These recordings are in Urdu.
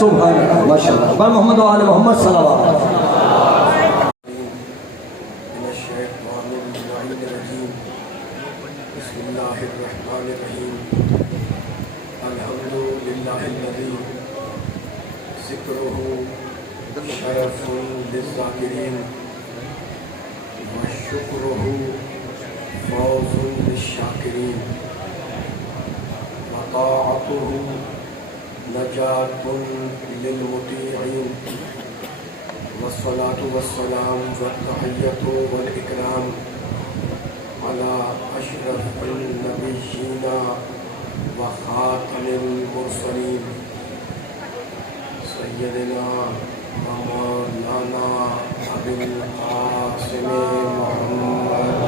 سبحان اللہ ماشاء اللہ بر محمد و آل محمد صلی اللہ علیہ وسلم. بسم اللہ الرحمن الرحیم. الحمد للہ الذی ذکرہ شرف للذاکرین وشکرہ فوز للشاکرین وطاعتہ نجات للمطیعین والصلاة والسلام والتحیۃ والاکرام على اشرف النبیین وخاتم المرسلین سیدنا و مولانا ابی القاسم محمد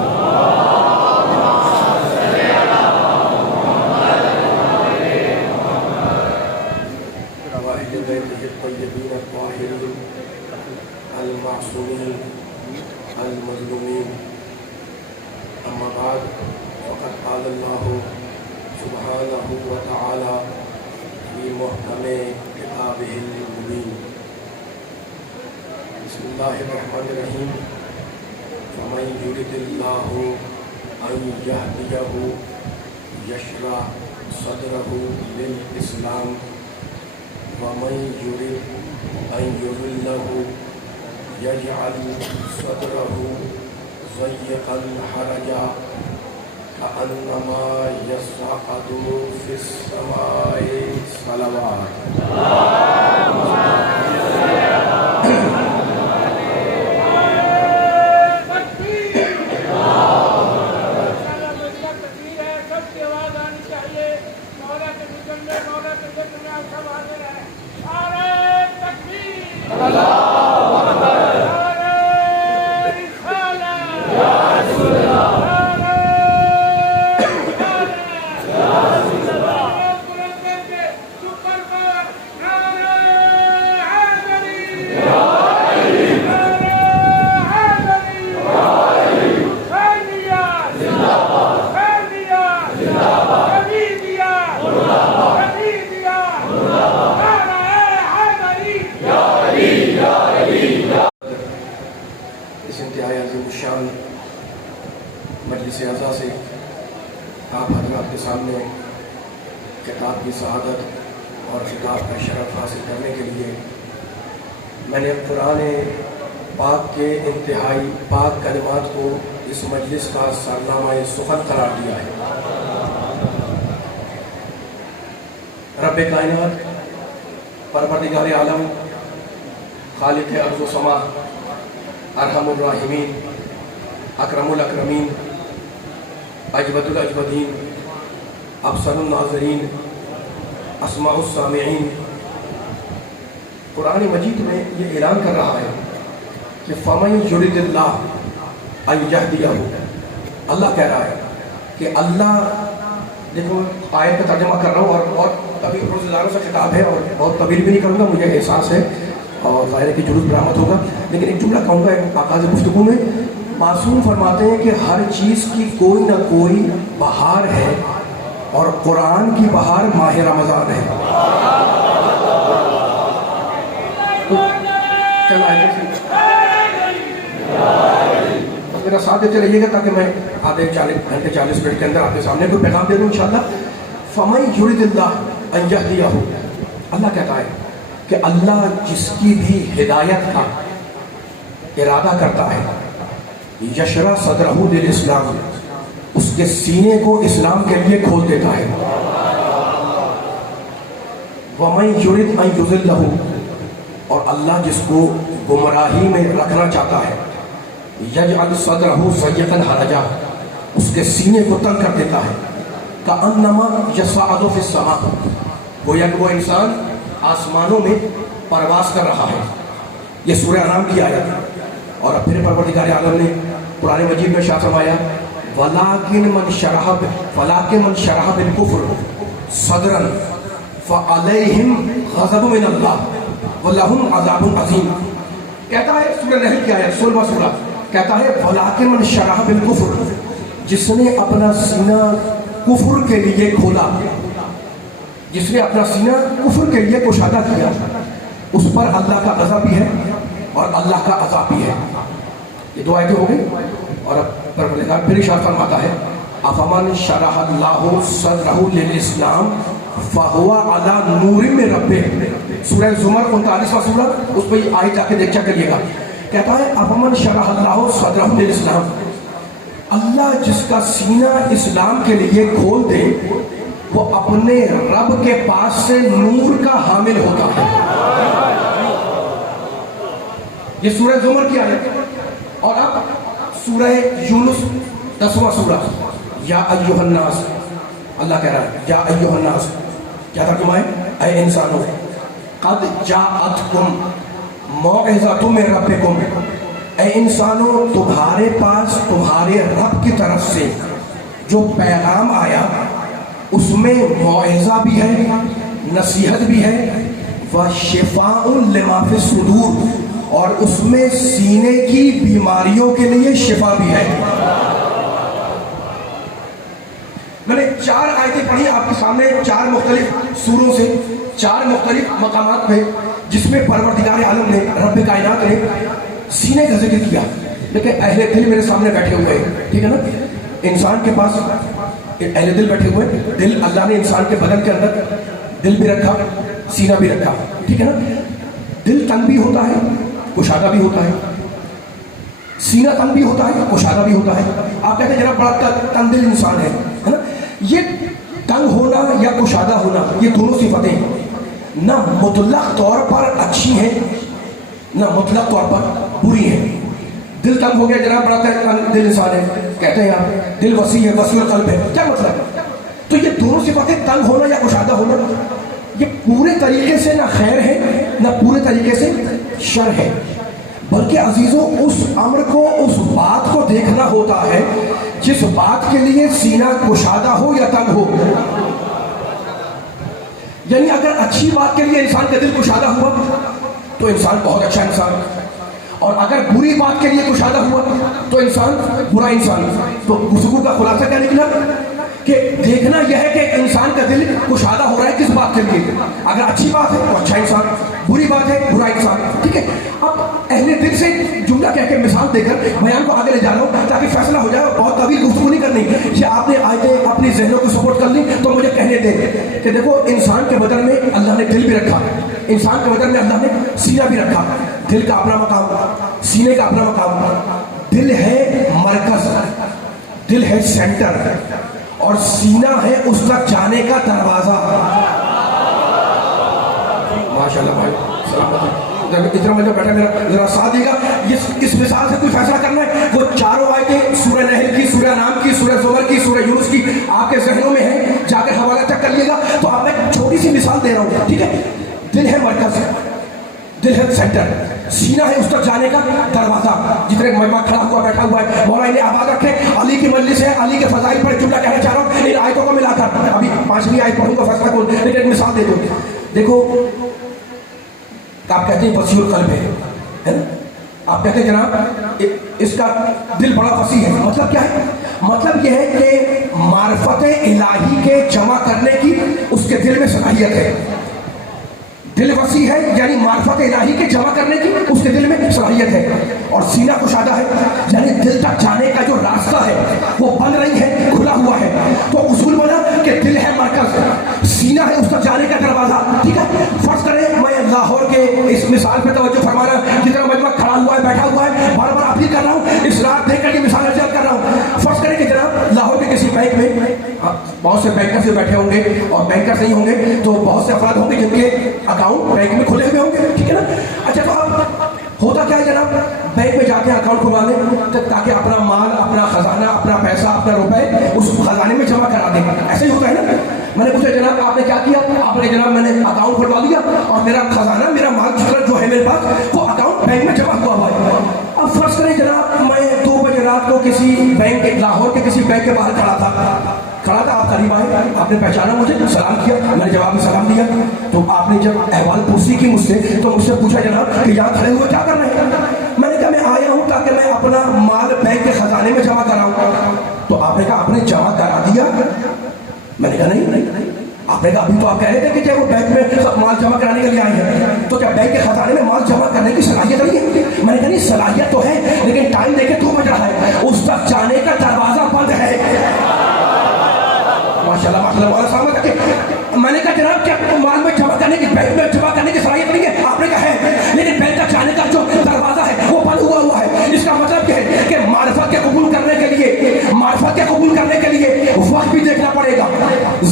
وأهل بيته الطيبين الطاهرين المعصومين المظلومين. أما بعد فقد قال الله سبحانه وتعالى في محكم كتابه المبين. بسم الله الرحمن الرحيم. فمن يرد الله أن يهديه يشرح صدره للإسلام ومن يرد أن يضله يجعل صدره ضيقا حرجا كأنما يصعد في السماء. صلوات. اس انتہائی عظیم الشان مجلس اعزاز سے آپ حضرات کے سامنے خطاب کی سعادت اور خطاب کا شرف حاصل کرنے کے لیے میں نے قرآن پاک کے انتہائی پاک کلمات کو اس مجلس کا سرنامہ سخن قرار دیا ہے. رب کائنات پروردگار عالم خالق ارض و سما ارحم الراحمین اکرم الاکرمین اجود الاجودین ابصر الناظرین اسمع السامعین قرآن مجید میں یہ اعلان کر رہا ہے کہ فمن یرد اللہ ان یہدیہ. اللہ کہہ رہا ہے کہ اللہ، دیکھو آیت کا ترجمہ کر رہا ہوں اور کبھی روزداروں سے خطاب ہے اور بہت طویل بھی نہیں کروں گا، مجھے احساس ہے اور ظاہر ہے کہ جلوس برآمد ہوگا، لیکن ایک جملہ کہوں گا آغاز گفتگو میں. معصوم فرماتے ہیں کہ ہر چیز کی کوئی نہ کوئی بہار ہے اور قرآن کی بہار ماہ رمضان ہے. میرا ساتھ دیتے رہیے گا تاکہ میں آدھے 40 منٹ کے اندر آپ کے سامنے کوئی پیغام دے دوں انشاءاللہ. فمن یرد اللہ ان یہدیہ. اللہ کہتا ہے کہ اللہ جس کی بھی ہدایت کا ارادہ کرتا ہے یشرح صدرہ للاسلام، اس کے سینے کو اسلام کے لیے کھول دیتا ہے. ومن یرد ان یضلہ، اور اللہ جس کو گمراہی میں رکھنا چاہتا ہے یجعل صدرہ ضیقا حرجا، اس کے سینے کو تنگ کر دیتا ہے. کأنما یصعد فی السماء، گویا کہ وہ انسان آسمانوں میں پرواز کر رہا ہے. یہ سورہ انعام کی آیت ہے. اور پھر پروردگار عالم نے قرآن مجید میں شاہ فرمایا وَلَٰكِن مَنْ شَرَحَ بِالْكُفْرِ صَدْرًا فَعَلَيْهِمْ غَضَبٌ مِّنَ اللَّهِ وَلَهُمْ عَذَابٌ عَظِيمٌ. کہتا ہے سورہ نحل کی آیت 16واں سورہ کہتا ہے وَلَٰكِن مَنْ شَرَحَ بِالْكُفْرِ، جس نے اپنا سینہ کفر کے لیے کھولا، جس نے اپنا سینہ کفر کے لیے کشادہ کیا. اس پر اللہ کا غضب بھی ہے اور اللہ کا عذاب بھی ہے. یہ دو آیتیں ہو گئی. اور اب پروردگار پھر ارشاد فرماتا ہے افمن شرح اللہ صدرہ للاسلام فہو علی نور من ربہ. سورہ زمر 39واں سورہ, اس پہ یہ آیت جا کے دیکھ کریے گا. کہتا ہے افمن شرح اللہ صدرہ للاسلام, اللہ جس کا سینہ اسلام کے لیے کھول دے وہ اپنے رب کے پاس سے نور کا حامل ہوتا ہے. یہ سورہ زمر کی آیت. اور اب سورہ یونس 10واں سورہ, یا ایھا الناس, اللہ کہہ رہا ہے یا ایھا الناس, کیا ترجمہ ہے؟ اے انسانوں, قد جاءتکم موعظۃ من ربکم, اے انسانوں تمہارے پاس تمہارے رب کی طرف سے جو پیغام آیا اس میں موعظہ بھی ہے, نصیحت بھی ہے, وشفاء لما فی الصدور, اور اس میں سینے کی بیماریوں کے لیے شفا بھی ہے. میں نے 4 آیتیں پڑھی آپ کے سامنے, 4 مختلف سوروں سے 4 مختلف مقامات پہ, جس میں پروردگار عالم نے, رب کائنات نے سینے کا ذکر کیا. لیکن اہل دل میرے سامنے بیٹھے ہوئے ہیں, ٹھیک ہے نا. انسان کے پاس اہل دل بیٹھے ہوئے ہیں. دل اللہ نے انسان کے بدن کے اندر دل بھی رکھا, سینہ بھی رکھا, ٹھیک ہے نا. دل تنگ بھی ہوتا ہے, کشادہ بھی ہوتا ہے. سینہ تنگ بھی ہوتا ہے, کشادہ بھی ہوتا ہے. آپ کہتے ہیں جناب بڑا تنگ دل انسان ہے نا. یہ تنگ ہونا یا کشادہ ہونا, یہ دونوں صفتیں نہ مطلق طور پر اچھی ہیں نہ مطلق طور پر بری ہیں. دل تنگ ہو گیا جناب بڑا تنگ دل انسان ہے, کہتے ہیں آپ دل وسیع ہے, وسیع القلب ہے, کیا مطلب؟ تو یہ دونوں صفتیں تنگ ہونا یا کشادہ ہونا یہ پورے طریقے سے نہ خیر ہے نہ پورے طریقے سے شر ہے, بلکہ عزیزوں اس امر کو, اس بات کو دیکھنا ہوتا ہے جس بات کے لیے سینہ کشادہ ہو یا تنگ ہو. یعنی اگر اچھی بات کے لیے انسان کا دل کشادہ ہوا تو انسان بہت اچھا انسان, اور اگر بری بات کے لیے کشادہ ہوا تو انسان برا انسان. تو گفتگو کا خلاصہ کیا نکلا کہ دیکھنا یہ ہے کہ انسان کا دل کشادہ ہو رہا ہے کس بات کے لیے. اگر اچھی بات ہے تو اچھا انسان, بری بات ہے برا انسان, ٹھیک ہے. اب اہل دل سے جملہ کہہ کے مثال دے کر بیان کو آگے لے جا رہا ہوں تاکہ فیصلہ ہو جائے. بہت طویل گفتگو نہیں کرنی, یہ آپ نے آیتیں اپنی ذہنوں کو سپورٹ کر لی تو مجھے کہنے دیں کہ دیکھو انسان کے بدن میں اللہ نے دل بھی رکھا, انسان کے بدن میں اللہ نے سینہ بھی رکھا. دل کا اپنا مقام, سینے کا اپنا مقام. دل ہے مرکز, دل ہے سینٹر, اور سینہ ہے اس تک جانے کا دروازہ. ماشاءاللہ بھائی, سلامت. اتنا مجھے بیٹھا میرا ذرا ساتھ دے گا. اس مثال سے کوئی فیصلہ کرنا ہے, وہ چاروں آیتیں سورہ نحل کی, سورہ نام کی, سورہ زمر کی, سورہ یونس کی آپ کے ذہنوں میں ہیں, جا کے حوالہ چیک کر لیے گا. تو آپ میں چھوٹی سی مثال دے رہا ہوں, ٹھیک ہے. دل ہے مرکز, دل ہے سینٹر, سینہ ہے اس تک جانے کا دروازہ. جتنے مجمع کھڑا ہوا بیٹھا ہوا ہے مولا انہیں آباد رکھے. علی کی مجلس ہے, علی کے فضائل پر جملہ کہنا چاہ رہا ہوں ان آیتوں کو ملا کر. ابھی 5ویں آیت پڑھوں گا فیصلہ کون, لیکن ایک مثال دے دو. دیکھو آپ کہتے ہیں وسیع القلب ہے نا, آپ کہتے ہیں جناب اس کا دل بڑا وسیع ہے. مطلب کیا ہے؟ مطلب یہ ہے کہ معرفت الہی کے جمع کرنے کی اس کے دل میں صلاحیت ہے. دل وسیع ہے یعنی معرفت الہی کے جمع کرنے کی اس کے دل میں صلاحیت ہے. اور سینہ کشادہ ہے یعنی دل تک جانے کا جو راستہ ہے وہ بند نہیں ہے, کھلا ہوا ہے. تو اصول بنا کہ دل ہے مرکز, سینہ ہے اس تک جانے کا دروازہ, ٹھیک ہے. فرض کریں میں لاہور کے اس مثال پہ توجہ فرمانا, جتنا مجمع کھڑا ہوا ہے بیٹھا ہوا ہے, بار بار اپیل کر رہا ہوں, اس رات دیکھ کر یہ مثال ارشاد کر رہا ہوں. فرض کریں کہ جناب لاہور کے کسی بینک میں بہت سے بینکرز بیٹھے ہوں گے, اور بینکرز نہیں ہوں گے تو بہت سے افراد ہوں گے جن کے اکاؤنٹ بینک میں کھلے ہوئے ہوں گے, ٹھیک ہے نا. اچھا تو اب ہوتا کیا ہے جناب, بینک میں جاتے ہیں اکاؤنٹ کھلوا لیں تاکہ اپنا مال, اپنا خزانہ, اپنا پیسہ, اپنا روپے اس خزانے میں جمع کرا دیں. ایسے ہی ہوتا ہے نا. میں نے پوچھا جناب آپ نے کیا کیا, آپ نے جناب میں نے اکاؤنٹ کھلوا لیا اور میرا خزانہ, میرا مال جتنا جو ہے میرے پاس وہ اکاؤنٹ بینک میں جمع ہوا ہے. اب فرض کریں جناب میں 2 بجے رات کو کسی بینک, لاہور کے کسی بینک کے باہر کھڑا تھا, آپ قریب آئے, آپ نے پہچانا مجھے, سلام کیا, میں نے جواب میں سلام دیا. تو آپ نے جب احوال پرسی کی مجھ سے تو مجھ سے پوچھا جناب کہ یہاں کھڑے ہوئے کیا کر رہے ہیں. میں نے کہا میں آیا ہوں تاکہ میں اپنا مال بینک کے خزانے میں جمع کراؤں. تو آپ نے کہا آپ نے جمع کرا دیا. میں نے کہا نہیں, آپ آپ نے کہا ابھی تو آپ کہہ رہے تھے کہ جب وہ بینک میں مال جمع کرانے کے لیے آئی ہیں تو کیا بینک کے خزانے میں مال جمع کرنے کی صلاحیت نہیں ہے؟ میں نے کہا نہیں صلاحیت تو ہے لیکن ٹائم دیکھے 2 بج رہا ہے، اس تک جانے کا دروازہ بند ہے۔ ماشاءاللہ ماشاءاللہ مولانا صاحب کہ میں نے کہا جناب کیا مال میں جمع کرنے کی بینک میں جمع کرنے کی صلاحیت نہیں ہے؟ آپ نے کہا ہے لیکن بینک تک جانے کا جو دروازہ ہے وہ بند ہوا ہے۔ اس کا مطلب یہ ہے کہ معرفت کے قبول کرنے کے لیے وقت بھی دیکھنا پڑے گا،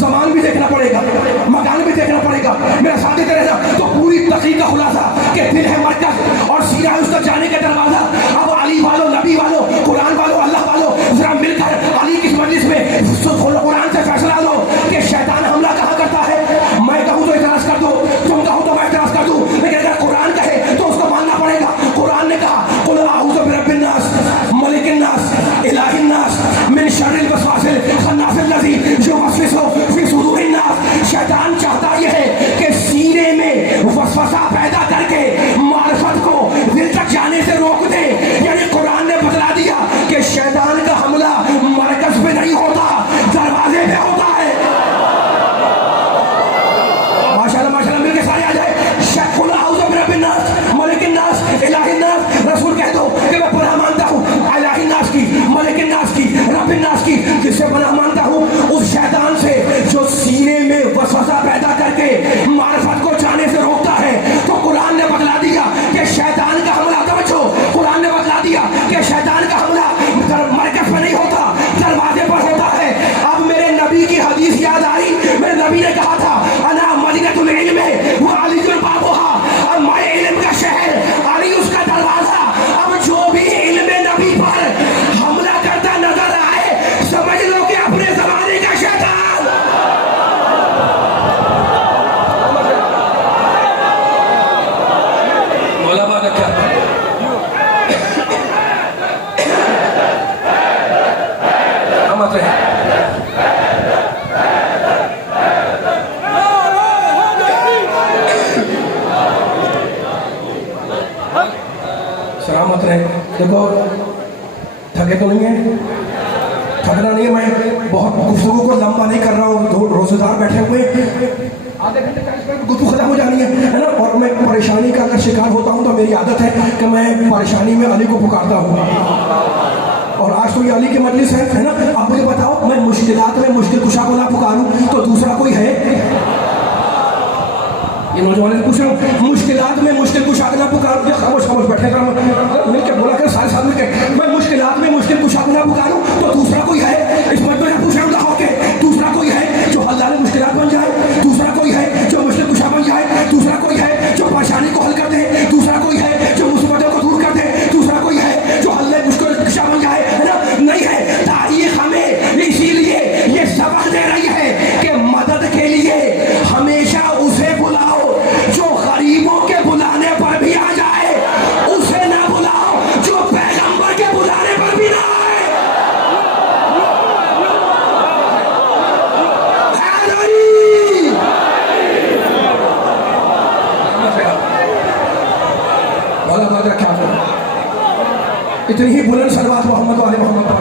زمان بھی دیکھنا پڑے گا، مکان بھی دیکھنا پڑے گا۔ میرا ساتھ دیتے رہنا تو پوری تقریر کا خلاصہ کہ دل ہے مرکز اور سیرہ ہے اس تک جانے کا دروازہ۔ اب علی والو، نبی والو، قرآن والو، اللہ والو ذرا مل کر علی کی مجلس میں قرآن سے فیصلہ لو کہ شیطان حملہ کہاں کرتا ہے۔ میں کہوں تو اعتراض کر دو، تم کہو تو میں اعتراض کر دوں، لیکن اگر قرآن کہے تو اس کو ماننا پڑے گا۔ قرآن نے کہا قل اعوذ برب الناس ملک الناس الہ الناس من شر الوسواس الخناس الذی یوسوس فی صدور الناس۔ شیطان چاہتا یہ ہے کہ سینے میں وسوسہ پیدا کر کے معرفت کو دل تک جانے سے روک دے۔ یعنی قرآن نے بتلا دیا کہ شیطان کا حملہ مرکز پہ نہیں ہوتا، دروازے پہ ہوتا ہے۔ ماشاءاللہ ماشاءاللہ مل کے سارے آ جائے۔ قل اعوذ برب الناس ملک الناس الہ الناس۔ رسول کہہ دو کہ میں پناہ مانتا ہوں الہ الناس کی، ملک الناس کی، رب الناس کی۔ جس سے پناہ مانتا ہوں اس شیطان سے جو سینے میں وسوسہ پیدا کر کے معرفت کو جانے سے روکتا ہے۔ تو قرآن نے بتلا دیا کہ شیطان کا حملہ، توجہ، قرآن نے بتلا دیا کہ شیطان کا حملہ مرکز پہ نہیں ہوتا، دروازے پر ہوتا ہے۔ اب میرے نبی کی حدیث یاد آئی، میرے نبی نے کہا تھا انا مدینۃ العلم وعلی بابھا، اور میں علم کا شہر، علی اس کا دروازہ۔ اب جو بھی علم نبی پر حملہ کرتا نظر آئے سمجھ لو کہ اپنے زمانے کا شیطان۔ مولا بات کیا سلامت رہے۔ دیکھو تھکے تو نہیں ہیں، تھکنا نہیں ہے۔ میں بہت گفتگو کو لمبا نہیں کر رہا ہوں، روزے دار بیٹھے ہوئے، آدھے گھنٹے 40 منٹ گفتگو ختم ہو جانی ہے نا۔ اور میں پریشانی کا اگر شکار ہوتا ہوں تو میری عادت ہے کہ میں پریشانی میں علی کو پکارتا ہوں، اور آج تو یہ علی کی مجلس ہے نا۔ اب مجھے بتاؤ میں مشکلات میں مشکل کشا کو نہ پکاروں تو دوسرا کوئی ہے؟ یہ نوجوان نے پوچھ رہا ہوں مشکلات میں مشکل کشا کو نہ پکاروں، خاموش خاموش بیٹھے کر مل کے بولا کر سارے ساتھ مل کے میں مشکلات میں مشکل کشا کو نہ پکاروں تو دوسرا کوئی ہے؟ اس مجمع میں پوچھ رہا ہوں لاہور کے، دوسرا کوئی ہے جو حل دار مشکلات بن جائے؟ دوسرا کوئی ہے جو مشکل کشا بن جائے؟ دوسرا کوئی ہے جو پریشانی کو حل کر دے؟ دوسرا کوئی ہے جو مصیبتوں کو دور کر دے؟ دوسرا کوئی ہے جو حل مشکل کشا بن جائے؟ ہے نا؟ نہیں ہے۔ تاریخ ہمیں اسی لیے یہ سبق دے رہی ہے کہ مدد کے لیے ہمیشہ اسے بلاؤ جو غریبوں کے بلانے پر بھی آ جائے، اسے نہ بلاؤ جو پیغمبر کے بلانے پر بھی نہ آئے۔ اتنی ہی بلند صلوات محمد و آل محمد پر۔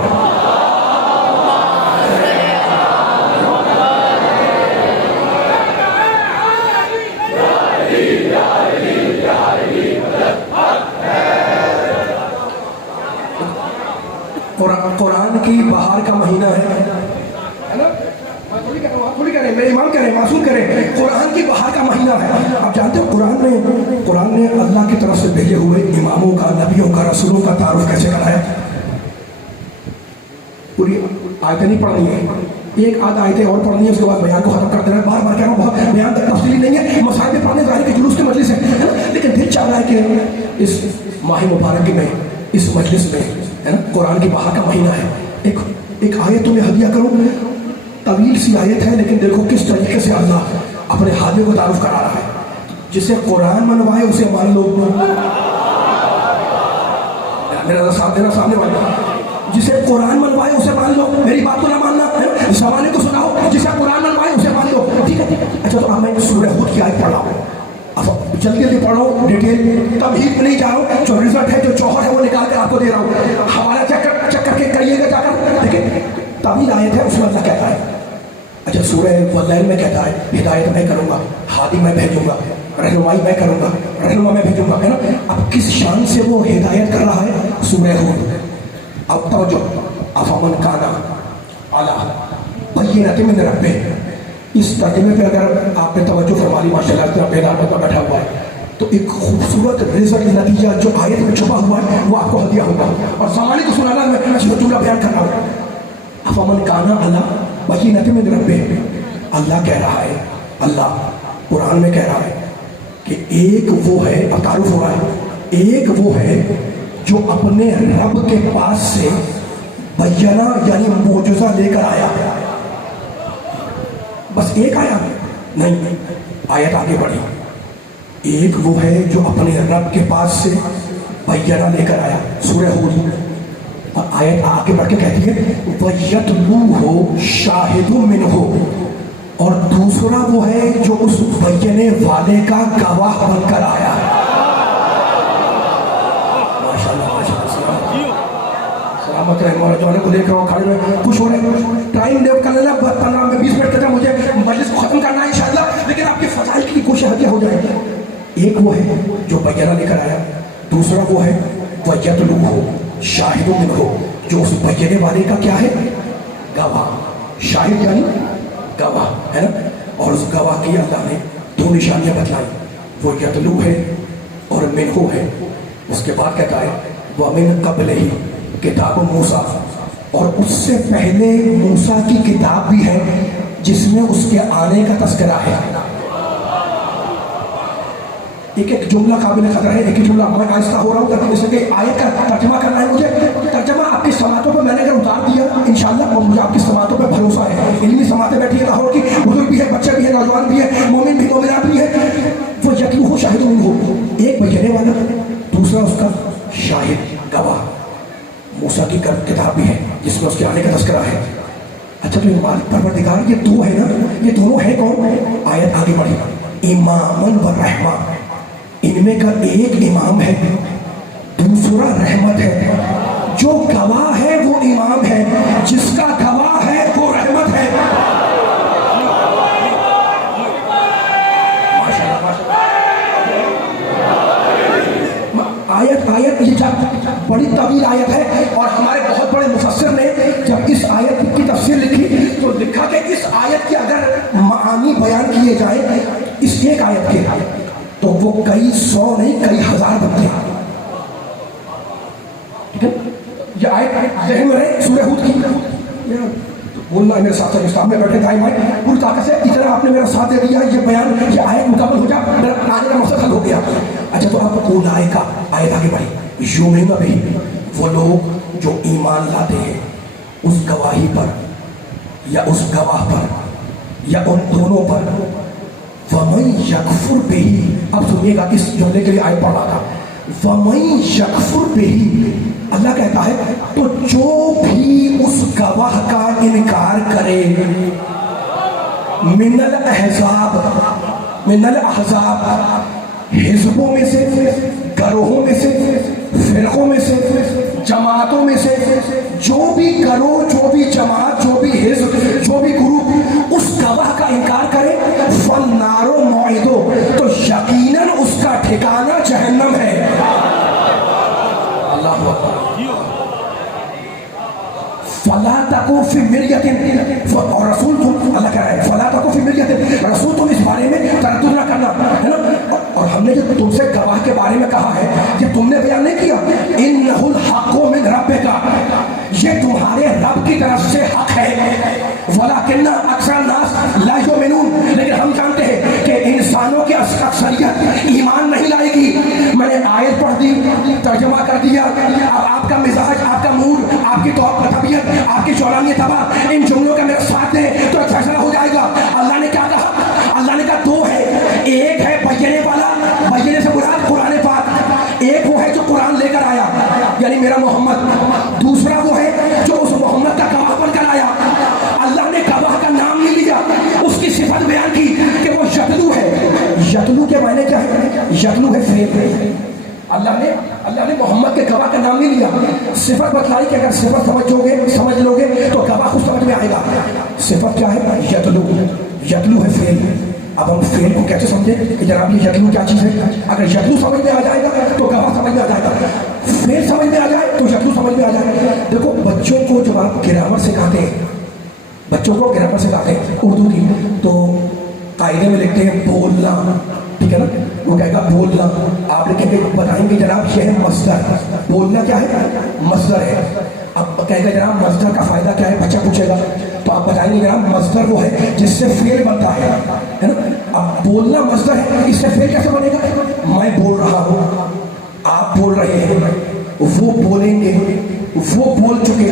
قرآن کی بہار کا مہینہ ہے نا، تھوڑی کہہ رہے میرے امام کہہ رہے معصوم کہہ رہے قرآن کی بہار کا مہینہ ہے۔ آپ جانتے ہو قرآن نے اللہ کی طرف سے بھیجے ہوئے اماموں کا، نبیوں کا، رسولوں کا تعارف کیسے کرایا؟ پوری آیتیں نہیں پڑھنی ہے، ایک آدھ آیتیں اور پڑھنی ہے، اس کے بعد بیان کو ختم کر دینا ہے۔ بار بار کہہ رہا ہوں بہت بیان تفصیلی نہیں ہے، مسائل پہ پڑھنے ظاہر کے جلوس کی مجلس ہے، لیکن دل چاہ رہا ہے کہ اس ماہ مبارک میں، اس مجلس میں ہے نا، قرآن کی بہار کا مہینہ ہے، ایک آیت تمہیں ہدیہ کروں۔ طویل سی آیت ہے لیکن دیکھو کس طریقے سے اللہ اپنے حاضر کو تعارف کرا رہا ہے۔ جسے قرآن منوائے اسے مان لو، میرا ساتھ دینا سامنے والا، جسے قرآن منوائے اسے مان لو، میری بات کو نہ ماننا، زمانے کو سناؤ، جسے قرآن منوائے اسے مان لو، ٹھیک ہے؟ اچھا تو اب میں سورہ ہود کی آیت پڑھ رہا ہوں، اب جلدی جلدی پڑھو، ڈیٹیل تمہید میں نہیں جا رہا ہوں، جو رزلٹ ہے جو جوہر ہے وہ نکال کے آپ کو دے رہا ہوں، حوالہ چیک کر کے کریے گا جا کر، دیکھیں طویل آیت ہے، اس میں اللہ کہتا ہے اچھا سورہ واللیل میں کہتا ہے ہدایت میں کروں گا، ہادی میں بھیجوں گا، رہنمائی میں کروں گا، رہنما میں بھیجوں گا، ہے نا. اب کس شان سے وہ ہدایت کر رہا ہے؟ سورہ ہود. اب توجہ، افمن کانا علی بینۃ من ربہ. اس ترجمے پہ اگر آپ نے توجہ فرما لی ماشاء اللہ، بیدار بندہ بیٹھا ہوا ہے تو ایک خوبصورت رزلٹ نتیجہ جو آیت میں چھپا ہوا ہے وہ آپ کو ہدیہ ہوگا. اور سامانی کو سنانا میں جملہ بیان کر رہا ہوں. افمن کانا علی بینۃ من ربہ. اللہ کہہ رہا ہے، اللہ قرآن میں کہہ رہا ہے کہ ایک وہ ہے، اب تعارف ہو رہا ہے، ایک وہ ہے جو اپنے رب کے پاس سے بینہ یعنی معجزہ لے کر آیا. بس ایک آیا نہیں، آیت آگے بڑھی. ایک وہ ہے جو اپنے رب کے پاس سے بینہ لے کر آیا. سورہ ہود آیت آگے بڑھ کے کہتی ہے وَيَتْلُوهُ شَاهِدٌ مِّنْهُ، اور دوسرا وہ ہے جو اس بینے والے کا گواہ بن کر آیا. سلامت رہے ہمارے جوانے کو دیکھ رہا ہوں کھڑے ہوئے خوش ہو رہے ہیں. ٹائم دیو کر لینا 15-20 منٹ تک مجھے مجلس کو ختم کرنا ہے انشاءاللہ، لیکن آپ کے فضائل کی کوشش ہدیہ ہو جائے گی. ایک وہ ہے جو بیانہ لے کر آیا، دوسرا وہ ہے وَيَتْلُوهُ شَاهِدٌ مِّنْهُ، جو اس بینے والے کا کیا ہے؟ گواہ. شاہد یعنی گواہ، ہے نا. اور اس گواہ کی اللہ نے 2 نشانیاں بتلائی، وہ یتلو ہے اور منہو ہے. اس کے بعد کہتا ہے وَمِن قَبْلِهِ کتاب موسیٰ، اور اس سے پہلے موسیٰ کی کتاب بھی ہے جس میں اس کے آنے کا تذکرہ ہے. ایک ایک جملہ قابل قدر ہے، ایک ایک جملہ میں آہستہ ہو رہا ہوں تاکہ جیسے کہ آیت کا ترجمہ کرنا ہے مجھے. ترجمہ آپ کی سماعتوں پہ میں نے اگر اتار دیا انشاءاللہ، اور مجھے آپ کی سماعتوں پہ بھروسہ ہے، علمی سماعتیں بیٹھی ہے لاہور کی، بزرگ بھی ہے، بچے بھی ہیں، نوجوان بھی ہیں، مومن بھی مومنات بھی ہیں. وہ یتلوہ شاہد منہ، ایک بینے والا، دوسرا اس کا شاہد گواہ. موسیٰ کی کتاب بھی ہے جس میں اس کے آنے کا تذکرہ ہے. اچھا تو مالک پروردگار یہ 2 ہے نا، یہ دونوں ہے کون؟ آیت آگے بڑھی اماماً و رحمہ. ان میں کا ایک امام ہے، دوسرا رحمت ہے. جو گواہ ہے وہ امام ہے، جس کا گواہ ہے وہ رحمت ہے. آیت یہ بڑی طویل آیت ہے، اور ہمارے بہت بڑے مفسر نے جب اس آیت کی تفسیر لکھی تو لکھا کہ اس آیت کے اگر معانی بیان کیے جائیں اس ایک آیت کے تو وہ کئی 100 نہیں کئی 1000 بنتے ہیں. ٹھیک ہے، یہ آیت ذہن میں رہے سورہ ہود کی. بولنا ہے میرے ساتھ سامنے بیٹھے دائیں بائیں پوری طاقت سے. اتنا آپ نے میرا ساتھ دے دیا، یہ بیان یہ آیت مکمل ہو جا، میرا آنے کا مقصد حل ہو گیا. اچھا تو آپ کو آئے کا آیت آگے بڑھی یومین بھی، وہ لوگ جو ایمان لاتے ہیں اس گواہی پر یا اس گواہ پر یا ان دونوں پر. وَمَن يَكْفُرْ بِهِ، اب سنیے گا اس جملے کے لیے آیت پڑھ رہا تھا. وَمَن يَكْفُرْ بِهِ، اللہ کہتا ہے تو جو بھی اس گواہ کا انکار کرے، من الاحزاب، حزبوں میں سے، گروہوں میں سے، فرقوں میں سے، جماعتوں میں سے، جو بھی گروہ، جو بھی جماعت، جو بھی حزب، جو بھی گروپ اس گواہ کا انکار کرے، فالنار موعدہ، تو یقیناً اس کا ٹھکانہ جہنم ہے. اللہ اکبر. فلا تکو فی مریۃ، اور رسول تم، اللہ کہہ رہا ہے فلا تکو فی مریۃ، رسول تم اس بارے میں تردد نہ کرنا، ہے نا. اور ہم نے جو تم سے گواہ کے بارے میں کہا ہے کہ تم نے بیان نہیں کیا انہ الحق من ربک، یہ تمہارے رب کی طرف سے حق ہے. ولکن اکثر الناس لا یؤمنون، لیکن ہم جانتے ہیں کہ انسانوں کی اکثریت ایمان نہیں لائے گی. میں نے آیت پڑھ دی، ترجمہ کر دیا، اب آپ کا مزاج، آپ کا موڈ، آپ کی طبیعت، آپ کی چولانی طبع ان جملوں کا میرا ساتھ دے تو فیصلہ ہو جائے گا. اللہ نے کیا کہا؟ اللہ نے کہا 2 ہے، ایک ہے بینے والا، بینے سے مراد قرآن پاک، ایک وہ ہے جو قرآن لے کر آیا یعنی میرا محمد، دوسرا وہ ہے جو اس محمد کا گواہ بن کر آیا. اللہ نے گواہ کا نام نہیں لیا، اس کی صفت بیان کی کہ وہ یتلو ہے. یتلو کے معنی کیا ہے؟ یتلو ہے فیض. اللہ نے محمد کے گواہ کا نام نہیں لیا، صفت بتلائی کہ اگر صفت سمجھ لو گے تو گواہ خود سمجھ میں آئے جائے گا. صفت کیا ہے؟ یتلو. یتلو ہے فعل. اب ہم فعل کو کیسے سمجھیں کہ جناب یہ یتلو کیا چیز ہے؟ اگر یتلو سمجھ میں آ جائے گا تو گواہ سمجھ میں آ جائے گا. فعل سمجھ میں آ جائے تو یتلو سمجھ میں آ جائے گا. دیکھو بچوں کو جب آپ گرامر سکھاتے ہیں، بچوں کو گرامر سکھاتے ہیں اردو کی، تو قاعدے میں لکھتے ہیں بولنا، ٹھیک ہے نا؟ وہ کہے گا بولنا. آپ لکھیں گے، بتائیں گے جناب یہ ہے مصدر. بولنا کیا ہے؟ مصدر ہے. اب کہے گا جناب مصدر کا فائدہ کیا ہے؟ بچہ پوچھے گا تو آپ بتائیں گے جناب مصدر وہ ہے جس سے فعل بنتا ہے نا. اب بولنا مصدر ہے، اس سے فعل کیسے بنے گا؟ میں بول رہا ہوں، آپ بول رہے ہیں، وہ بولیں گے، وہ بول چکے،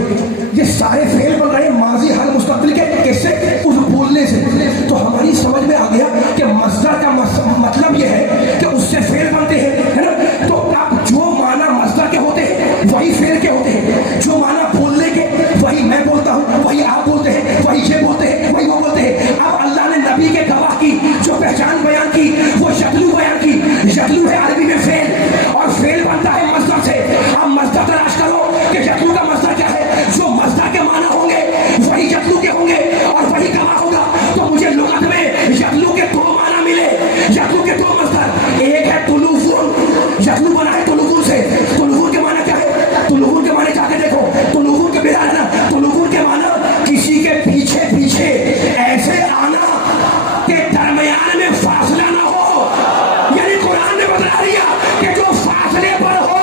یہ سارے فعل بن رہے ہیں ماضی حال مستقبل کے. کس سے؟ اس بولنے سے. تو ہماری سمجھ میں آ گیا کہ مصدر کا مطلب یہ ہے کہ اس سے فعل بنتے ہیں، ہے نا. تو اب جو معنی مصدر کے ہوتے ہیں وہی فعل کے ہوتے ہیں. جو معنی بولنے کے وہی میں بولتا ہوں، وہی آپ بولتے ہیں، وہی یہ بولتے ہیں، وہی وہ بولتے ہیں. اب اللہ نے نبی کے گواہ کی جو پہچان بیان کی وہ یتلو بیان کی. یتلو ہے عربی میں فعل، اور فعل بنتا ہے مصدر سے. اب مصدر تلاش کرو کہ یتلو کا مصدر کیا ہے. جو مصدر کے معنی ہوں گے وہی یتلو کے ہوں گے اور وہی گواہ ہوگا. تو مجھے لغت میں یتلو کے دو معنی ملے، یتلو کے دو مصدر. ایک ہے طلوفون، یتلو بنا ہے طلوفون سے. طلوفون کے معنی کیا ہے؟ طلوفون کے معنی جا کے دیکھو، طلوفون کے بلا نا، طلوفون کے معنی کسی کے پیچھے پیچھے ایسے آنا کہ درمیان میں فاصلہ نہ ہو. یعنی قرآن نے بتا دیا کہ جو فاصلے پر ہو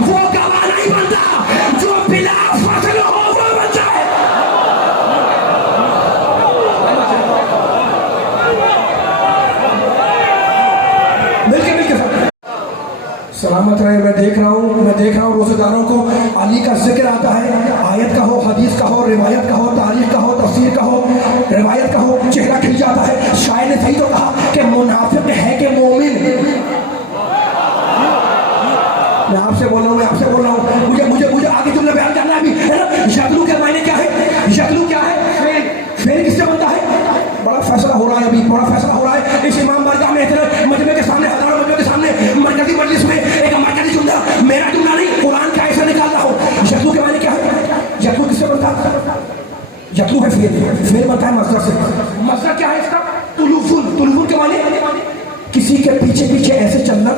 وہ گواہ نہیں بنتا، جو بلا فاصل ہو وہ بنتا ہے. سلامت رہے. میں دیکھ رہا ہوں روزے داروں کو علی کا ذکر آتا ہے، آیت کا ہو، حدیث کا ہو، روایت کا ہو، تاریخ کا ہو، تفسیر کا ہو، روایت کا ہو، چہرہ کھل جاتا ہے. شاعر نے صحیح تو کہا کہ منافق ہے کہ مومن. میں آپ سے بول رہا ہوں، مجھے آگے جملے بیان کرنا ہے ابھی، ہے نا. یتلو کے معنی کیا ہے؟ یتلو کیا ہے؟ فعل کس سے بنتا ہے؟ بڑا فیصلہ ہو رہا ہے ابھی، بڑا فیصلہ ہو رہا ہے اس امام بارگاہ میں، مجمع کے سامنے، ہزاروں مجمع کے سامنے، مرکزی مجلس میں ایک مرکزی جملہ، میرا جملہ نہیں، قرآن کا ایسا نکال رہا ہوں. یتلو کے معنی کیا ہے؟ یتلو کس سے بنتا ہے؟ یتلو ہے فعل بنتا ہے مصدر سے. مصدر کیا ہے اس کا؟ طلوفون. طلوفون کے معنی کسی کے پیچھے پیچھے ایسے چلنا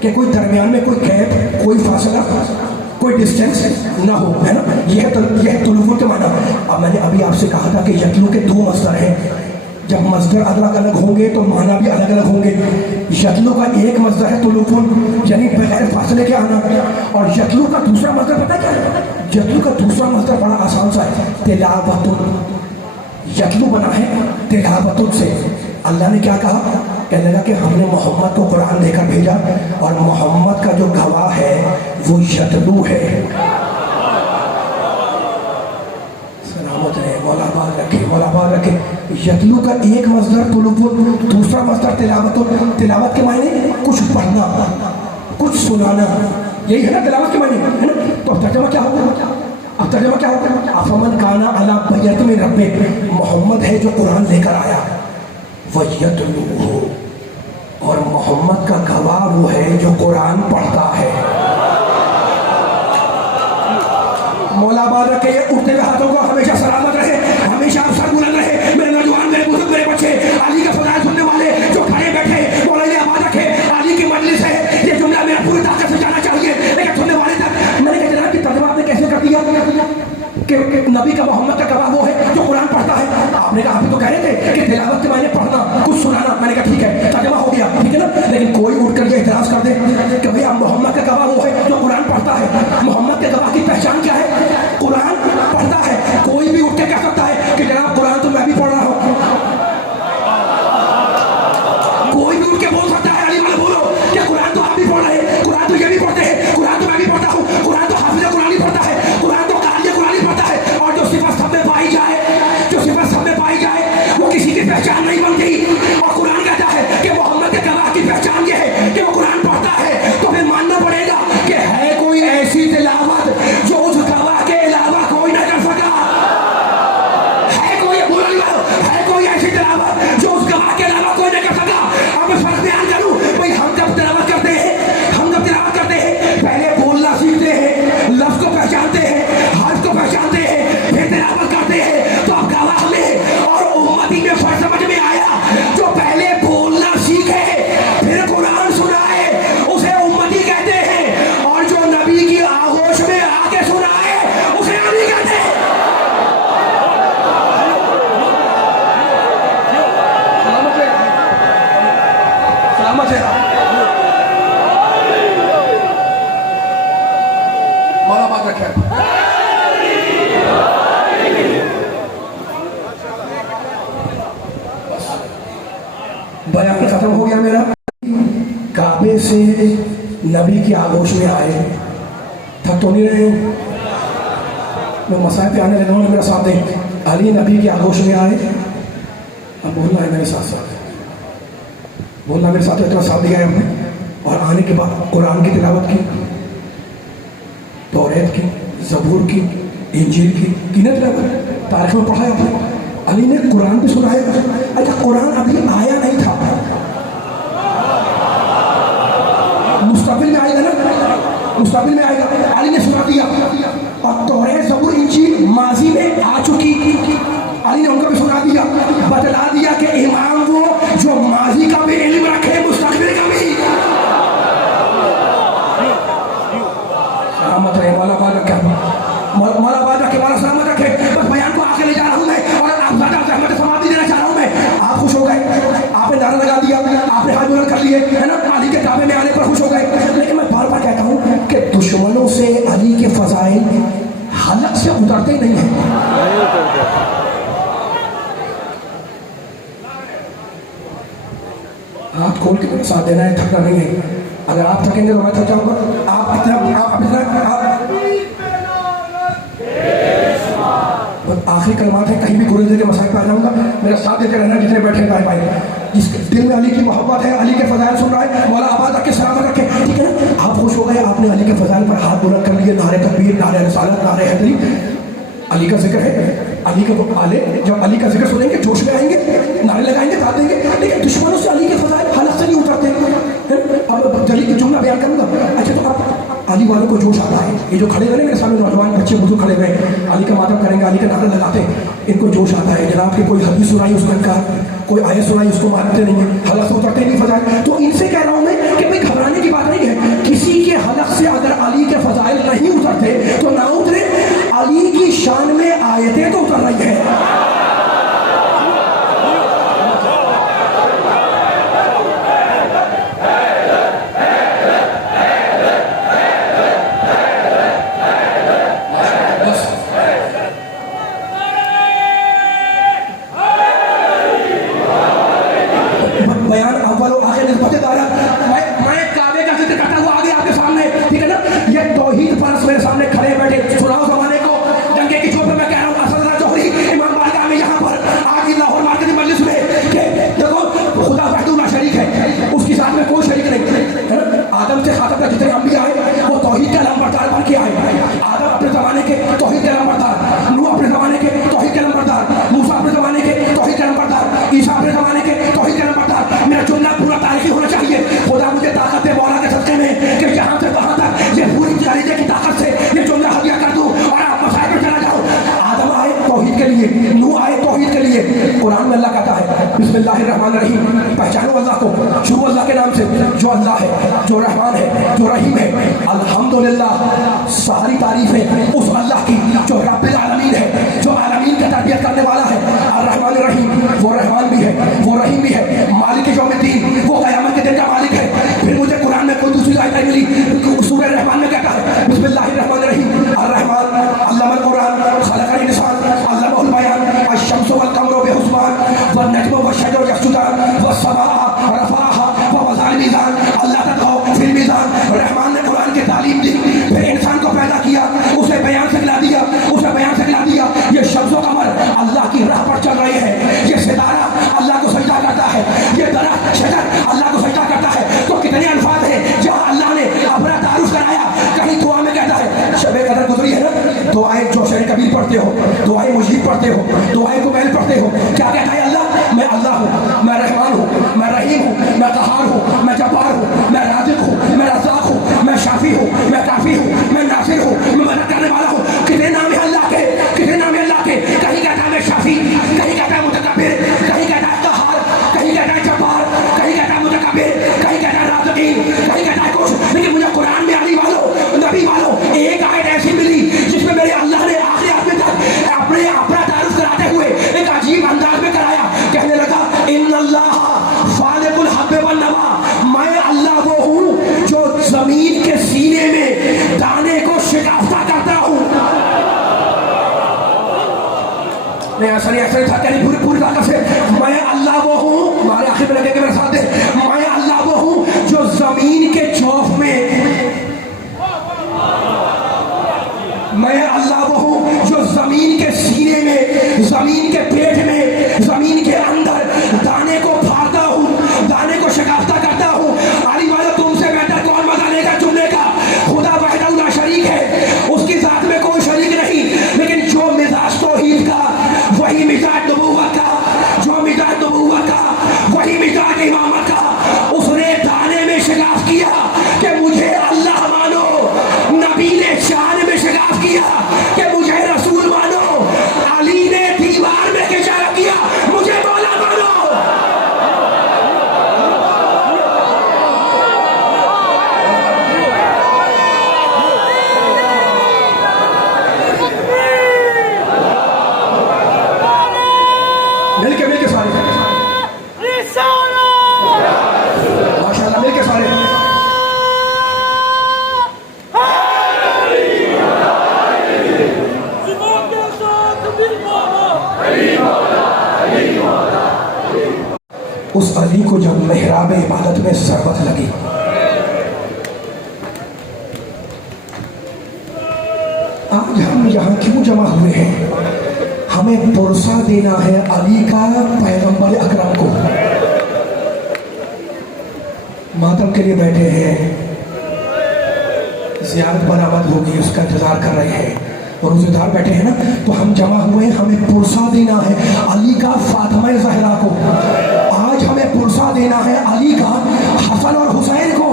کہ کوئی درمیان میں کوئی گیپ، کوئی فاصلہ، کوئی ڈسٹینس نہ ہو، ہے نا. یہ ہے طلوفون کے معنی. اب میں نے ابھی آپ سے کہا تھا کہ یتلو کے دو مصدر ہیں. جب مصدر الگ الگ ہوں گے تو معنی بھی الگ الگ ہوں گے. یتلو کا ایک مصدر ہے طلوفون، یعنی بغیر فاصلے کے آنا. اور یتلو کا دوسرا مصدر پتہ کیا ہے؟ یتلو کا دوسرا مصدر بڑا آسان سا ہے، تلاوتن. یتلو بنا ہے تلاوتن سے. اللہ نے کیا کہا؟ کہنے لگا کہ ہم نے محمد کو قرآن دے کر بھیجا اور محمد کا جو گواہ ہے وہ یتلو ہے. سلامت رہے، مولا آباد رکھے، مولا آباد رکھے. یتلو کا ایک مصدر طلوفون، دوسرا مصدر تلاوتن. تلاوت کے معنی کچھ پڑھنا، کچھ سنانا، یہی ہے نا تلاوت کے معنی، ہے نا. تو اب ترجمہ کیا ہوگا؟ افمن کانا علی بینۃ من ربہ. محمد ہے جو قرآن لے کر آیا، وَيَتْلُوهُ، اور محمد کا گواہ وہ ہے جو قرآن پڑھتا ہے. مولا آباد رکھے. اٹھتے ہوئے ہاتھوں کو ہمیشہ سلامت رہے، ہمیشہ آپ سر بلند رہے. میرے نوجوان، میرے بزرگ، میرے بچے، علی کا فضائل سننے والے جو کھڑے بیٹھے، مولا علی آباد رکھے. علی کی مجلس ہے، یہ جملہ میرا پوری طاقت سے جانا چاہیے لیکن سننے والے تک. میں نے کہا جناب کہ ترجمہ آپ نے کیسے کر دیا کہ نبی کا، محمد کا گواہ وہ ہے جو قرآن پڑھتا ہے. آپ نے کہا آپ تو کہہ رہے تھے کہ تلاوت کے معنی پڑھنا، کچھ سنانا. میں نے کہا ٹھیک ہے، ترجمہ ہو گیا، ٹھیک ہے نا. لیکن کوئی اٹھ کر یہ اعتراض کر دے کہ بھئی اب محمد کا گواہ وہ ہے جو قرآن پڑھتا ہے. محمد کے گواہ کی پہچان کیا ہے؟ قرآن پڑھتا ہے. کوئی بھی اٹھ کے کہہ سکتا ہے کہ جناب قرآن تو میں بھی پڑھ رہا ہوں. کوئی بھی اٹھ کے بول سکتا ہے، علی والے بولو کہ قرآن تو آپ بھی پڑھ رہے ہیں، قرآن تو یہ بھی پڑھتے ہیں، قرآن تو میں بھی پڑھتا ہوں، قرآن تو حافظ قرآن ہی پڑھتا ہے، قرآن تو قاری قرآن ہی پڑھتا ہے. اور جو صفت سب میں پائی جائے، جو صفت سب میں پائی جائے وہ کسی کی پہچان نہیں بنتی. اور قرآن کہتا ہے کہ محمد کے گواہ کی پہچان یہ ہے کہ وہ قرآن پڑھتا ہے. تو پھر ماننا پڑے گا کہ ہے کوئی ایسی تلاوت جو اس گواہ کے کعبے سے نبی کی آغوش میں آئے، تھک تو نہیں رہے؟ میں مسائل پہ آنے لگا ہوں، میرا ساتھ دیں. علی نبی کی آغوش میں آئے. اب بولنا ہے میرے ساتھ ساتھ، بولنا میرے ساتھ. اتنا ساتھ دیا ہے ہم نے. اور آنے کے بعد قرآن کی تلاوت کی، توریت کی، زبور کی، انجیل کی نہ تلاوت؟ تاریخ میں پڑھا ہے آپ نے. علی نے قرآن بھی سنایا. اچھا قرآن ابھی آیا نہیں تھا، مستقبل میں آئے گا نا، مستقبل میں آئے گا. علی نے سنا دیا. اور توریت، زبور، انجیل ماضی میں آ چکی، علی نے ان کو بھی سنا دیا. بتلا دیا کہ امام وہ جو ماضی کا بھی علم رکھے، مستقبل کا بھی. سلامت رہے، مولا آباد رکھے، مولا آباد رکھے، مولا سلامت رکھے. بس بیان کو آگے لے جا رہا ہوں میں، اور آپ زیادہ زحمت سماعت دینا چاہ رہا ہوں میں. آپ خوش ہو گئے، آپ نے نعرہ لگا دیا، آپ نے ہاتھ بلند کر لیے، ہے نا، علی کے کعبے میں آنے پر خوش ہو گئے. لیکن میں بار بار کہتا ہوں کہ دشمنوں سے علی کے فضائل حلق سے اترتے ہی نہیں ہیں. ہاتھ کھول کے میرے ساتھ دینا ہے، تھکنا نہیں ہے. اگر آپ تھکیں گے تو میں تھک جاؤں گا. آپ آخری کلمات ہیں، کہیں بھی گرج دے کے مسائل پہ آ جاؤں گا. میرا ساتھ دیتے رہنا جتنے بیٹھے پائے پائے. جس کے دل میں علی کی محبت ہے، علی کے فضائل سن رہا ہے، مولا آباد رکھے، سلامت رکھے. ٹھیک ہے نا؟ آپ خوش ہو گئے، آپ نے علی کے فضائل پر ہاتھ بلند کر لیے. نعرہ تکبیر، نعرہ رسالت، نعرہ حیدری. علی کا ذکر ہے، علی کے آلے جب علی کا ذکر سنیں گے جوش میں آئیں گے، نعرے لگائیں گے، داد دیں گے. لیکن دشمنوں سے علی کے فضائل حلق سے نہیں اترتے. اب جلی کی جملہ بیان کروں گا. اچھا تو آپ علی والوں کو جوش آتا ہے. یہ جو کھڑے ہوئے میرے سامنے نوجوان بچے بزرگ کھڑے ہوئے، علی کا ماتم کریں گے، علی کا نعرہ لگاتے ہیں، ان کو جوش آتا ہے. جناب کہ کوئی حدیث سنائی اس کا کوئی آیت سنائی، اس کو مانتے نہیں ہیں، حلق سے اترتے نہیں فضائل. تو ان سے کہہ رہا ہوں میں کہ بھائی گھبرانے کی بات نہیں ہے. کسی کے حلق سے اگر علی کے فضائل نہیں اترتے تو نہ اترے. علی کی شان میں آیتیں تو اتر رہی ہیں. بیان اول و آخر نسبت دارا. میں کعبے کا ذکر کرتا ہوا آگے آپ کے سامنے، ٹھیک ہے نا. یہ توحید پرست میرے سامنے کھڑے بیٹھے، سناؤ زمانے کو. ڈنکے کی چوٹ پہ میں کہہ رہا ہوں اسد اللہ جوہری امام بارگاہ میں یہاں پر آج لاہور مارکیٹ مجلس میں کہ دیکھو خدا وحدہ لا شریک ہے، اس کے ساتھ میں کوئی شریک نہیں. آدم سے خاتم تک جتنے انبیاء آئے وہ توحید کا علم بردار بن کے آئے. آدم اپنے زمانے کے توحید کا علم بردار، نوح اپنے زمانے کے توحید کا علم بردار، موسیٰ اپنے زمانے کے توحید کا علم بردار، عیسیٰ اپنے زمانے کے توحید کا علم بردار. میرا جملہ پورا تاریخی ہونا چاہیے. خدا مجھے طاقت دے مولا کے صدقے میں کہ یہاں سے وہاں تک یہ پوری جاریدے کی طاقت سے یہ جملہ ہدیہ کر دوں اور آپ مسائل پہ چلا جاؤ. آدم آئے توحید کے لیے، نوح آئے توحید کے لیے. قرآن میں اللہ کہتا ہے بسم اللہ الرحمن الرحیم، پہچانو اللہ کو، شروع اللہ کے نام سے جو اللہ ہے، جو رحمان ہے، جو رحیم ہے. الحمدللہ، ساری تعریفیں اس اللہ کی جو رب العالمین ہے، جو عالمین کا تربیت کرنے والا ہے. الرحمن الرحیم، وہ رحمان بھی ہے، وہ رحیم بھی ہے. مالک یوم الدین، وہ قیامت کے دن کا مالک ہے. پھر مجھے قرآن میں کوئی دوسری آیت نہیں ملی. سورہ رحمان میں کہتا ہے بسم اللہ الرحمن الرحیم، الرحمن علم القرآن، خلق الانسان، علمہ البیان، الشمس والقمر بحسبان، والنجم والشجر یسجدان، والسماء رفعها ووضع الميزان، اللہ تطغوا فی الميزان. رحمان نے قرآن کی تعلیم دی، پھر انسان کو پیدا کیا، اسے بیان سکھلا دیا، اسے بیان سکھلا دیا. یہ شمس و قمر اللہ کی راہ پر چل رہے ہیں، یہ ستارہ اللہ کو سجدہ کرتا ہے، یہ درخت شجر اللہ کو سجدہ کرتا ہے. تو کتنے الفاظ ہیں جہاں اللہ نے اپنا تعارف کرایا. کہیں دعا میں کہتا ہے، شب قدر گزری ہے نا، دعائیں جو شعر کبیر پڑھتے ہو، دعائیں مجید پڑھتے ہو، دعائیں کمیل پڑھتے ہو، کیا کہتا ہے اللہ؟ میں اللہ ہوں، میں رحمان ہوں، میں رحیم ہوں، میں قہار ہوں، میں جبار ہوں، میں رازق ہوں، میں رزاق ہوں، میں شافی ہوں، میں کافی ہوں، میں ناصر ہوں، میں مدد کرنے والا ہوں. کتنے نام ہے اللہ کے، کتنے نام ہے اللہ کے. کہیں کہتا ہے میں شافی، کہیں کہتا ہے متکبر، کہیں کہتا ہے قہار، کہیں کہتا ہے جبار، کہیں کہتا ہے متکبر، کہیں کہتا ہے رازقین، کہیں کہتا ہے کچھ. لیکن مجھے قرآن میں علی والوں، نبی والوں، ایک آیت ایسی ملی جس میں میرے اللہ نے آخری آدمی تک اپنا تعارف کراتے ہوئے ایک عجیب انداز میں کرایا. کہنے لگا ان اللہ فالق الحب والنوا، میں اللہ وہ ہوں جو زمین کے سینے میں دانے کو شکافتہ کرتا ہوں. نہیں ایسا تھا کہ پوری طاقت سے میں اللہ وہ ہوں. ہمارے آخر میں لگے کہ میرے ساتھ میں اللہ وہ ہوں جو زمین کے جوف میں، میں اللہ وہ ہوں جو زمین کے سینے میں، زمین کے پیٹ میں، زمین کے اندر دانے کو پھاڑتا ہوں، دانے کو شکافتہ کرتا ہوں۔ علی والو تم سے بہتر کون مزہ لے گا چننے کا؟ خدا وحدہ لا شریک ہے، اس کی ذات میں کوئی شریک نہیں، لیکن جو مزاج توحید کا وہی مزاج نبوت کا، جو مزاج نبوت کا وہی مزاج امامت کا، اس نے دانے میں شگاف کیا کہ مجھے اللہ مانو، نبی نے شان میں شگاف کیا کہ مجھے رسول مانو، علی نے دیوار میں اشارہ کیا مجھے مولا مانو۔ مل کے سارے ماشاء اللہ، مل کے سارے اس علی کو جب محراب عبادت میں ضرورت لگی، آج ہم یہاں کیوں جمع ہوئے ہیں؟ ہمیں پرسہ دینا ہے علی کا پیغمبر اکرم کو۔ ماتم کے لیے بیٹھے ہیں، زیارت برآمد ہوگی اس کا انتظار کر رہے ہیں، اور روزے دار بیٹھے ہیں نا، تو ہم جمع ہوئے ہیں، ہمیں پرسہ دینا ہے علی کا فاطمہ زہرا کو۔ آج ہمیں پرسہ دینا ہے علی کا حسن اور حسین کو،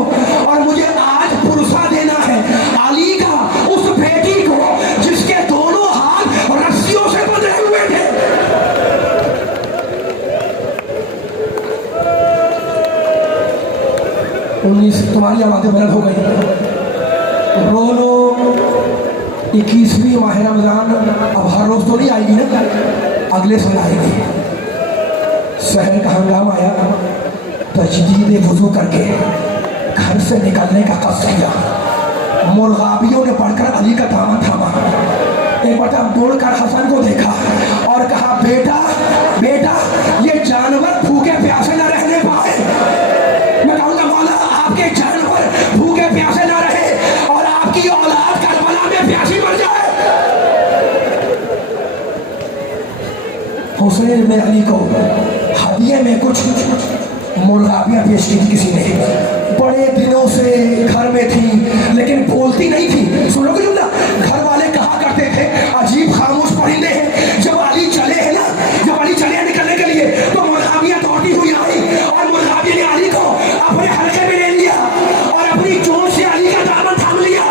اور مجھے آج پرسہ دینا ہے علی کا اس بیٹی کو جس کے دونوں ہاتھ رسیوں سے بندھے ہوئے تھے۔ تمہاری آوازیں بلند ہو گئی، رو لو۔ 21ویں ماہ رمضان اب ہر روز تو نہیں آئے گی نا، اگلے سال آئے گی۔ سحر کا ہنگام آیا، تجدید وضو کر کے گھر سے نکلنے کا قصد کیا، مرغابیوں نے پڑھ کر علی کا دامن تھاما، ایک مرتبہ مڑ کر حسن کو دیکھا اور کہا بیٹا بیٹا یہ جانور بھوکے پیاسے نہ رہنے پائے۔ میں کہوں گا مولا آپ کے جانور بھوکے پیاسے نہ رہے اور آپ کی اولاد کربلا میں پیاسی مر جائے۔ حسین نے علی کو ہدیے میں کچھ مرغابیاں پیش کی تھی کسی نے، بڑے دنوں سے گھر میں تھی لیکن بولتی نہیں تھی۔ سنو گے جملہ، گھر والے کہا کرتے تھے عجیب خاموش پرندے ہیں، جب علی چلے ہیں نا، جب علی چلے ہیں نکلنے کے لیے تو مرغابیاں دوڑتی ہوئی آئی، اور مرغابی نے علی کو اپنے حلقے میں لے لیا اور اپنی چونچ سے علی کا دامن تھام لیا۔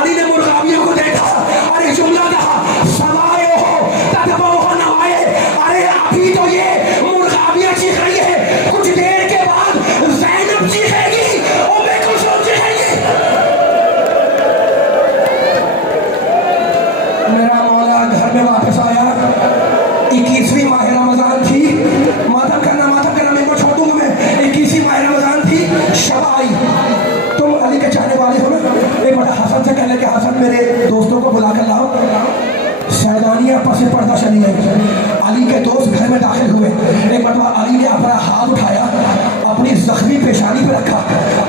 علی نے مرغابیوں کو دیکھا اور ایک جملہ کہا، سوائے ہو تدبو ہو نوائے، ارے ابھی تو یہ مرغابیاں چیخ رہی ہے، کچھ دیر کے بعد زینب چیخے گی، ام کلثوم چیخے گی۔ میرا مولا گھر میں واپس آیا، 21ویں ماہ رمضان تھی، ماتم کرنا میرے کو چھوڑ دوں گا میں، 21ویں ماہ رمضان تھی، شب آئی۔ تم علی کے چاہنے والے ہو نا، ایک بڑا حسن سے کہنے کہ حسن میرے دوستوں کو بلا کر لاؤ۔ سیدانیاں پس پردہ چلی گئی، علی کے دوست گھر میں داخل ہوئے، ایک مرتبہ علی نے اپنا ہاتھ اٹھایا، اپنی زخمی پیشانی پہ رکھا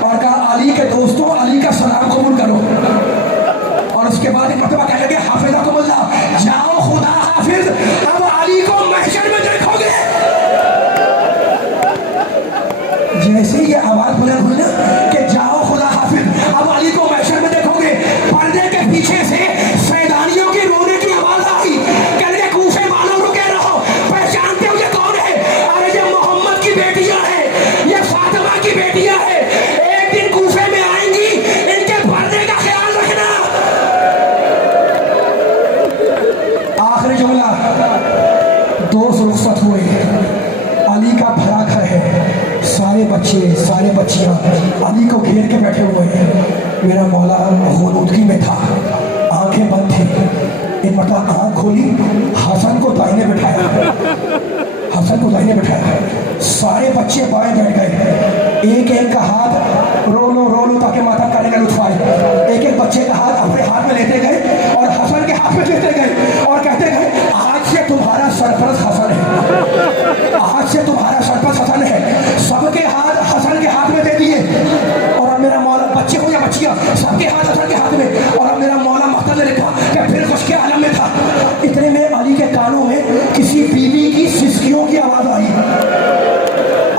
اور کہا علی کے دوستوں علی کا سلام قبول کرو، اور اس کے بعد ایک مرتبہ کہنے لگے حافظکم اللہ، جاؤ خدا حافظ، اب علی کو محشر میں دیکھو گے۔ جیسے ہی یہ آواز بلند ہوئی نا کہ جاؤ خدا حافظ، اب علی کو محشر میں دیکھو گے، پردے کے پیچھے سے سیدانیوں کی رونے کی آواز آئی، کہنے لگے کوفے والوں رکے رہو، پہچانتے ہو یہ کون ہے؟ ارے یہ محمد کی بیٹیاں ہیں، یہ فاطمہ کی بیٹیاں ہیں، ایک دن کوفے میں آئیں گی، ان کے پردے کا خیال رکھنا۔ آخری جملہ، دوست رخصت ہوئے، علی کا بھرا گھر ہے، سارے بچے سارے بچیاں علی کو گھیر کے بیٹھے ہوئے ہیں۔ میرا مولا غنودگی میں تھا، آنکھیں بند تھی، ایک مرتبہ آنکھ کھولی، حسن کو دائیں بٹھایا، حسن کو دائیں بٹھایا، سارے بچے بائیں بیٹھ گئے، ایک ایک کا ہاتھ رو لو تاکہ ماتم کرنے کا لطف آئے، ایک ایک بچے کا ہاتھ اپنے ہاتھ میں لیتے گئے اور حسن کے ہاتھ میں لیتے گئے اور کہتے گئے آج سے تمہارا سرپرست حسن ہے، آج سے تمہارا سرپرست حسن ہے۔ سب کے ہاتھ حسن کے ہاتھ میں دے دیے، علی کے کانوں میں کسی بیوی کی سسکیوں کی آواز آئی.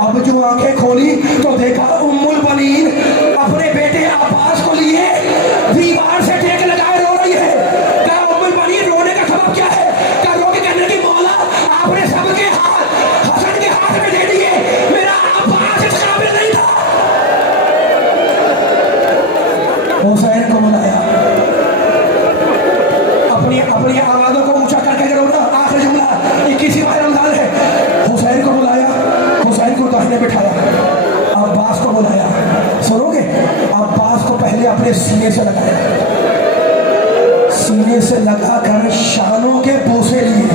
اب جو آنکھیں کھولی تو دیکھا ام البنین اپنے بیٹے عباس کو لیے دیوار سے ٹیک لگائے رو رہی ہے. کہا ام البنین رونے کا سبب کیا ہے؟ کہا رو کے کہنے کی مولا آپ نے سب کے ہاتھ حسن کے ہاتھ میں دے دیے, میرا عباس اس قابل نہیں تھا. حسین کو بلایا, اپنی آوازوں کو اونچا کر کے کرو نا. آخری جملہ 21واں رمضان ہے. حسین کو بلایا, حسین کو داہنے بٹھایا, عباس کو بلایا. سنو گے؟ عباس کو پہلے اپنے سینے سے لگایا, سینے سے لگا کر شانوں کے بوسے لیے.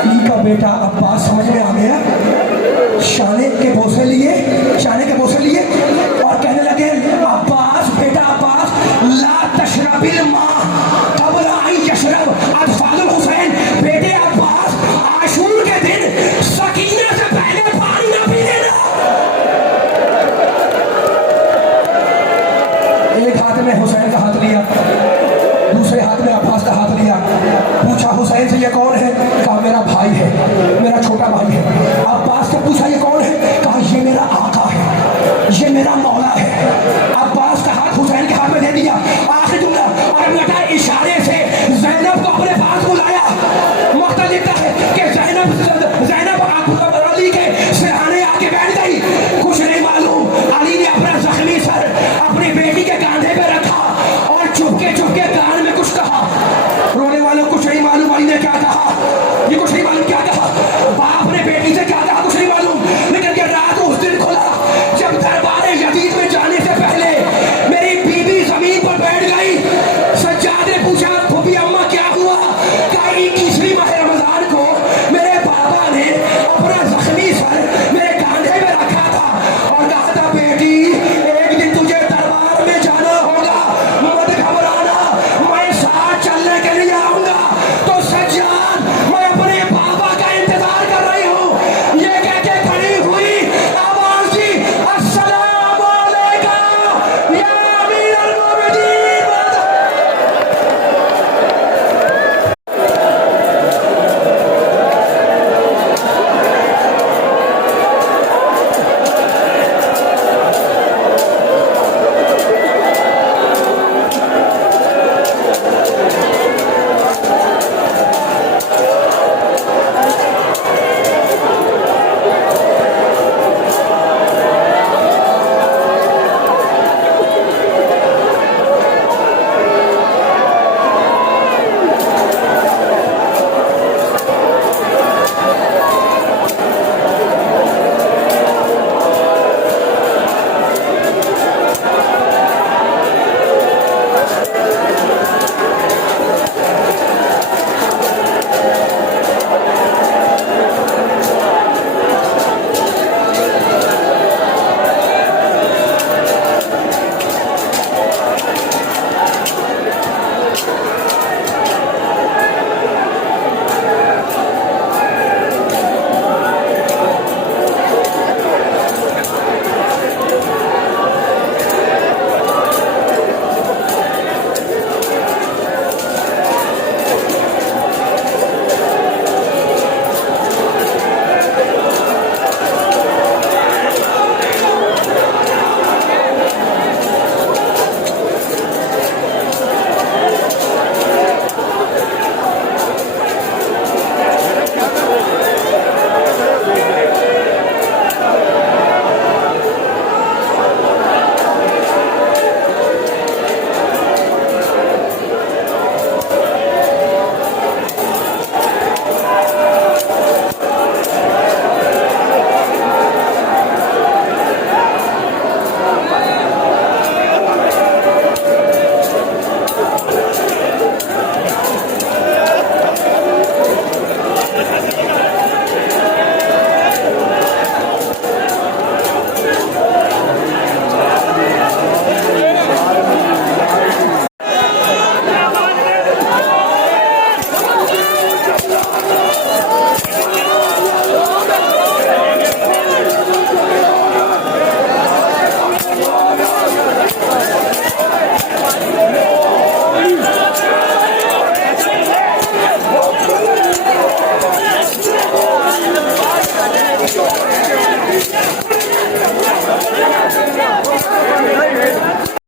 علی کا بیٹا عباس سمجھ میں آ گیا. شانے کے بوسے لیے اور کہنے لگے عباس بیٹا عباس لا تشرب الماء قبل ان یشرب اطفال الحسین. بیٹے عباس عاشور کے دن سکینہ سے پہلے پانی نہ پینے نا. ایک ہاتھ میں حسین کا ہاتھ لیا, دوسرے ہاتھ میں عباس کا ہاتھ لیا. پوچھا حسین سے یہ کون ہے؟ کہا میرا بھائی ہے, میرا چھوٹا بھائی ہے. عباس سے پوچھا یہ کون